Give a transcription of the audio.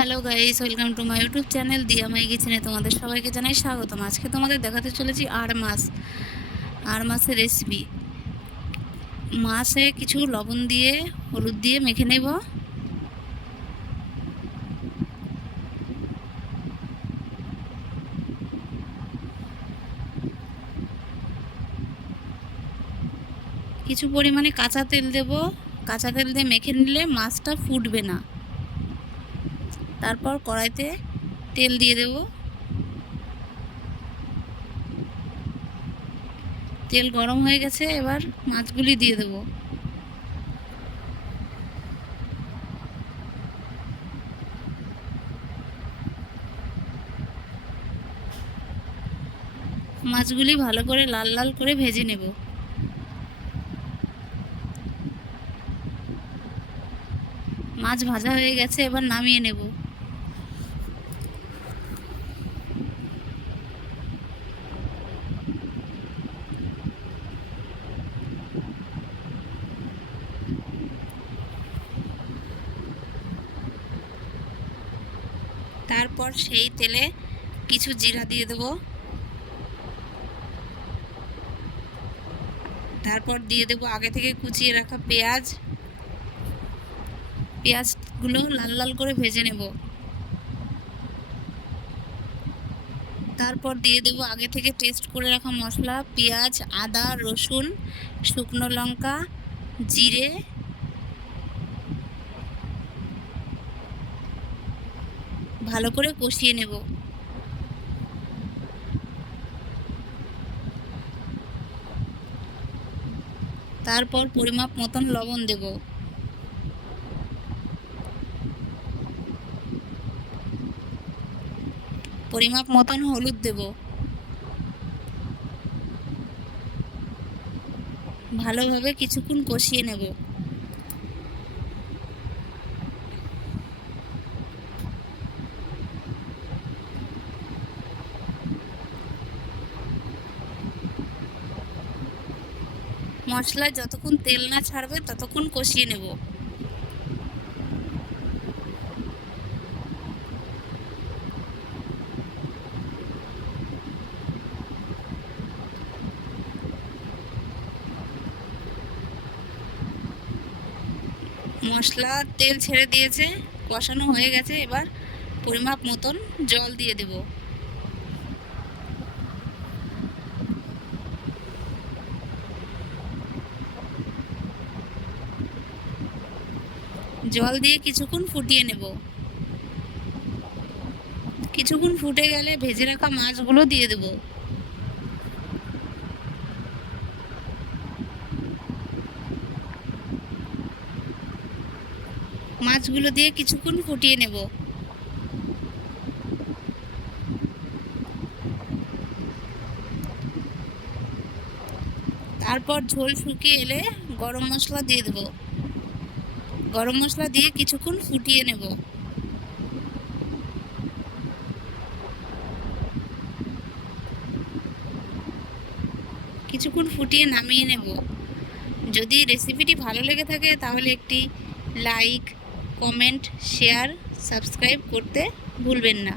Hello guys, welcome to my YouTube channel দিয়া মাই কিচেনে। তোমাদের সবাইকে জানাই স্বাগতম। আজকে তোমাদের দেখাতে চলেছি আর মাছের রেসিপি। মাছে কিছু লবণ দিয়ে হলুদ দিয়ে মেখে নেব। কিছু পরিমাণে কাঁচা তেল দেব। কাঁচা তেল দিয়ে মেখে নিলে মাছটা ফুটবে না। তারপর কড়াইতে তেল দিয়ে দেব। তেল গরম হয়ে গেছে, এবার মাছগুলি দিয়ে দেব। মাছগুলি ভালো করে লাল লাল করে ভেজে নেব। মাছ ভাজা হয়ে গেছে, এবার নামিয়ে নেব। তারপর সেই তেলে কিছু জিরা দিয়ে দেব। তারপর দিয়ে দেব আগে থেকে কুচিয়ে রাখা পেঁয়াজগুলো লাল লাল করে ভেজে নেব। তারপর দিয়ে দেব আগে থেকে পেস্ট করে রাখা মশলা, পেঁয়াজ, আদা, রসুন, শুকনো লঙ্কা, জিরে। ভালো করে কষিয়ে নেব। তারপর পরিমাপ মতন লবণ দেব। পরিমাপ মতন হলুদ দেব। ভালোভাবে কিছুক্ষণ কষিয়ে নেব। মশলায় যতক্ষণ তেল না ছাড়বে ততক্ষণ কষিয়ে নেব। মশলা তেল ছেড়ে দিয়েছে, কষানো হয়ে গেছে। এবার পরিমাপ মতন জল দিয়ে দেব। জল দিয়ে কিছুক্ষণ ফুটিয়ে নেব। কিছুক্ষণ ফুটে গেলে ভেজে রাখা মাছগুলো দিয়ে দেব। মাছগুলো দিয়ে কিছুক্ষণ ফুটিয়ে নেব। তারপর ঝোল শুকিয়ে এলে গরম মশলা দিয়ে দেব। গরম মশলা দিয়ে কিছুক্ষণ ফুটিয়ে নেব। কিছুক্ষণ ফুটিয়ে নামিয়ে নেব। যদি রেসিপিটি ভালো লেগে থাকে তাহলে একটি লাইক, কমেন্ট, শেয়ার, সাবস্ক্রাইব করতে ভুলবেন না।